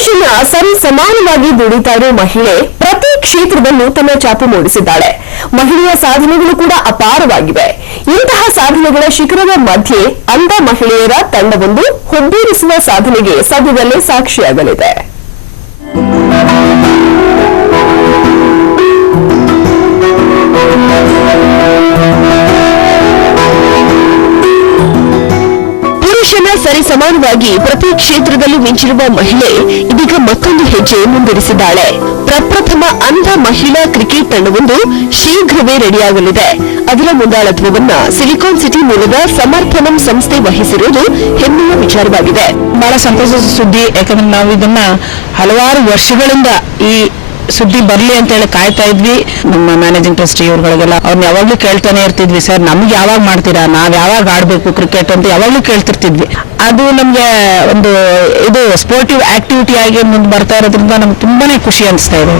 ಪುರುಷನ ಸರಿ ಸಮಾನವಾಗಿ ದುಡಿತಾ ಇರೋ ಮಹಿಳೆ ಪ್ರತಿ ಕ್ಷೇತ್ರದಲ್ಲೂ ತನ್ನ ಛಾಪು ಮೂಡಿಸಿದ್ದಾಳೆ. ಮಹಿಳೆಯ ಸಾಧನೆಗಳು ಕೂಡ ಅಪಾರವಾಗಿವೆ. ಇಂತಹ ಸಾಧನೆಗಳ ಶಿಖರದ ಮಧ್ಯೆ ಅಂಧ ಮಹಿಳೆಯರ ತಂಡವೊಂದು ಹುಬ್ಬೇರಿಸುವ ಸಾಧನೆಗೆ ಸದ್ಯದಲ್ಲೇ ಸಾಕ್ಷಿಯಾಗಲಿದೆ. ಪುರುಷನ ಸರಿ ಸಮಾನವಾಗಿ ಪ್ರತಿ ಕ್ಷೇತ್ರದಲ್ಲೂ ಮಿಂಚಿರುವ ಮಹಿಳೆ ಇದೀಗ ಮತ್ತೊಂದು ಹೆಜ್ಜೆ ಮುಂದುವರಿಸಿದ್ದಾಳೆ. ಪ್ರಪ್ರಥಮ ಅಂಧ ಮಹಿಳಾ ಕ್ರಿಕೆಟ್ ತಂಡವೊಂದು ಶೀಘ್ರವೇ ರೆಡಿಯಾಗಲಿದೆ. ಅದರ ಮುಂದಾಳತ್ವವನ್ನ ಸಿಲಿಕಾನ್ ಸಿಟಿ ಮೂಲದ ಸಮರ್ಥನಂ ಸಂಸ್ಥೆ ವಹಿಸಿರುವುದು ಹೆಮ್ಮೆಯ ವಿಚಾರವಾಗಿದೆ. ಬಹಳ ಸಂತೋಷದ ಸುದ್ದಿ. ಯಾಕಂದ್ರೆ ನಾವು ಇದನ್ನ ಹಲವಾರು ವರ್ಷಗಳಿಂದ ಈ ಸುದ್ದಿ ಬರ್ಲಿ ಅಂತ ಹೇಳಿ ಕಾಯ್ತಾ ಇದ್ವಿ. ನಮ್ಮ ಮ್ಯಾನೇಜಿಂಗ್ ಟ್ರಸ್ಟಿ ಇವ್ರುಗಳಿಗೆಲ್ಲ ಅವ್ರನ್ನ ಯಾವಾಗ್ಲೂ ಕೇಳ್ತಾನೆ ಇರ್ತಿದ್ವಿ, ಸರ್ ನಮ್ಗೆ ಯಾವಾಗ ಮಾಡ್ತೀರಾ, ನಾವ್ ಯಾವಾಗ ಆಡ್ಬೇಕು ಕ್ರಿಕೆಟ್ ಅಂತ ಯಾವಾಗ್ಲೂ ಕೇಳ್ತಿರ್ತಿದ್ವಿ. ಅದು ನಮ್ಗೆ ಒಂದು ಇದು ಸ್ಪೋರ್ಟಿವ್ ಆಕ್ಟಿವಿಟಿ ಆಗಿ ಮುಂದೆ ಬರ್ತಾ ಇರೋದ್ರಿಂದ ನಮ್ಗೆ ತುಂಬಾನೇ ಖುಷಿ ಅನಿಸ್ತಾ ಇದೆ.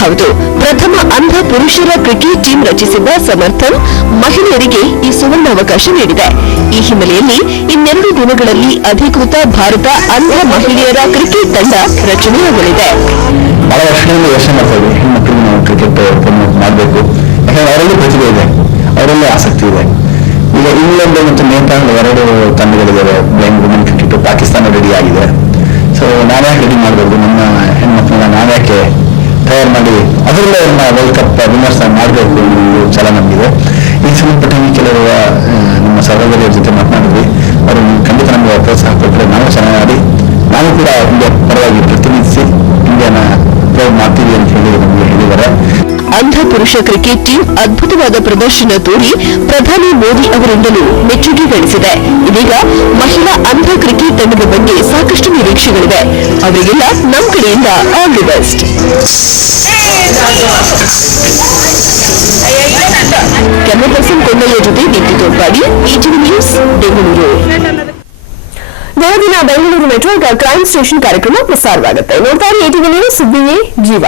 ಹೌದು, ಪ್ರಥಮ ಅಂಧ ಪುರುಷರ ಕ್ರಿಕೆಟ್ ಟೀಮ್ ರಚಿಸಿದ್ದ ಸಮರ್ಥನ್ ಮಹಿಳೆಯರಿಗೆ ಈ ಸುವರ್ಣ ಅವಕಾಶ ನೀಡಿದೆ. ಈ ಹಿನ್ನೆಲೆಯಲ್ಲಿ ಇನ್ನೆರಡು ದಿನಗಳಲ್ಲಿ ಅಧಿಕೃತ ಭಾರತ ಅಂಧ ಮಹಿಳೆಯರ ಕ್ರಿಕೆಟ್ ತಂಡ ರಚನೆಯಾಗಲಿದೆ. ಬಹಳ ವರ್ಷಗಳಿಂದ ಯೋಚನೆ ಮಾಡ್ತಾ ಇದ್ವಿ, ಹೆಣ್ಮಕ್ಳಿಗೆ ನಾವು ಕ್ರಿಕೆಟ್ ಪ್ರಮೋಟ್ ಮಾಡಬೇಕು. ಯಾಕಂದ್ರೆ ಅವರಲ್ಲೂ ಪ್ರತಿಭೆ ಇದೆ, ಅವರಲ್ಲೂ ಆಸಕ್ತಿ ಇದೆ. ಈಗ ಇಂಗ್ಲೆಂಡ್ ಮತ್ತು ನೇಪಾಳ ಎರಡು ತಂಡಗಳಿದ್ದಾವೆ blind women cricket. Pakistan ready ಆಗಿದೆ. ಸೊ ನಾವ್ಯಾಕೆ ರೆಡಿ ಮಾಡಬಹುದು, ನಮ್ಮ ಹೆಣ್ಮಕ್ಳನ್ನ ನಾವ್ಯಾಕೆ ತಯಾರು ಮಾಡಿ ಅದರಲ್ಲೇ ಅವ್ರನ್ನ ವರ್ಲ್ಡ್ ಕಪ್ ವಿನ್ನರ್ಸ್ ಮಾಡಬೇಕು ಅನ್ನೋ ಛಲ ನಮಗಿದೆ. ಈ ಸಂಬಂಧಪಟ್ಟಂಗೆ ಕೆಲವು ನಮ್ಮ ಸಹೋದರಿಯರ ಜೊತೆ ಮಾತನಾಡಿದ್ವಿ. ಅವರು ಖಂಡಿತ ನಮಗೆ ಪ್ರೋತ್ಸಾಹ ಕೊಟ್ಟರೆ ನಾವು ಚೆನ್ನಾಗಿ ಆಡಿ ನಾವು ಕೂಡ ಇಂಡಿಯಾ ಪರವಾಗಿ ಪ್ರತಿನಿಧಿಸಿ ಇಂಡಿಯಾನ ಪ್ರೌಡ್ ಮಾಡ್ತೀವಿ ಅಂತ ಹೇಳಿ ನಮಗೆ ಹೇಳಿದ್ದಾರೆ. ಅಂಧ ಪುರುಷ ಕ್ರಿಕೆಟ್ ಟೀಮ್ ಅದ್ಭುತವಾದ ಪ್ರದರ್ಶನ ತೋರಿ ಪ್ರಧಾನಿ ಮೋದಿ ಅವರಿಂದಲೂ ಮೆಚ್ಚುಗೆ ಗಳಿಸಿದೆ. ಇದೀಗ ಮಹಿಳಾ ಅಂಧ ಕ್ರಿಕೆಟ್ ತಂಡದ ಬಗ್ಗೆ ಸಾಕಷ್ಟು ನಿರೀಕ್ಷೆಗಳಿವೆ. ಅವರಿಗೆಲ್ಲ ನಮ್ಮ ಕಡೆಯಿಂದ all the best. Camera person Kondaiah ಜೊತೆ ದೀಪ್ತಿ ತೋರ್ಪಾಡಿ, ETV ನ್ಯೂಸ್, ಬೆಂಗಳೂರು. ದಿನ ಬೆಂಗಳೂರು ಮೆಟ್ರೋ ಕ್ರೈಮ್ ಸ್ಟೇಷನ್ ಕಾರ್ಯಕ್ರಮ ಪ್ರಸಾರವಾಗುತ್ತೆ. ನೋಡ್ತಾರೆ ETV ನ್ಯೂಸ್, ಸುದ್ದಿಯೇ ಜೀವ.